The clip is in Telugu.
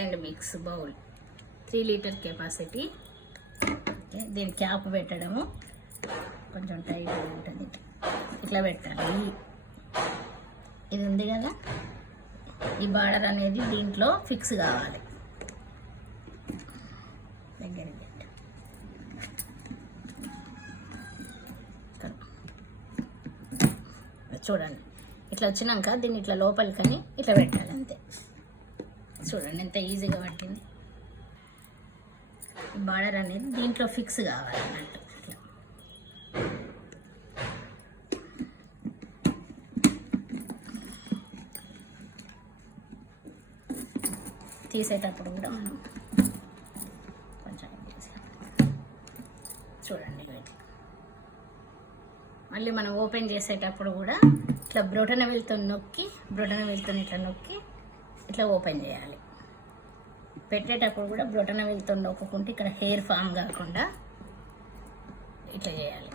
And mix bowl 3 litre capacity. దీని క్యాప్ పెట్టడము కొంచెం టైట్గా ఉంటుంది, ఇట్లా పెట్టాలి. ఇది ఉంది కదా, ఈ బార్డర్ అనేది దీంట్లో ఫిక్స్ కావాలి. దగ్గర చూడండి, ఇట్లా వచ్చినాక దీన్ని ఇట్లా లోపలికని ఇట్లా పెట్టాలి అంతే. చూడండి ఎంత ఈజీగా పట్టింది. బార్డర్ అనేది దీంట్లో ఫిక్స్ కావాలన్నట్టు. ఇట్లా తీసేటప్పుడు కూడా మనం కొంచెం చూడండి ఇట్లా. మళ్ళీ మనం ఓపెన్ చేసేటప్పుడు కూడా ఇట్లా బ్రొటన వేలుతో నొక్కి, బ్రొటన వేలుతో ఇట్లా నొక్కి ఇట్లా ఓపెన్ చేయాలి. పెట్టేటప్పుడు కూడా బ్రొటన వేలుతో నొక్కుంటే ఇక్కడ హెయిర్ ఫామ్ కాకుండా ఇట్లా చేయాలి.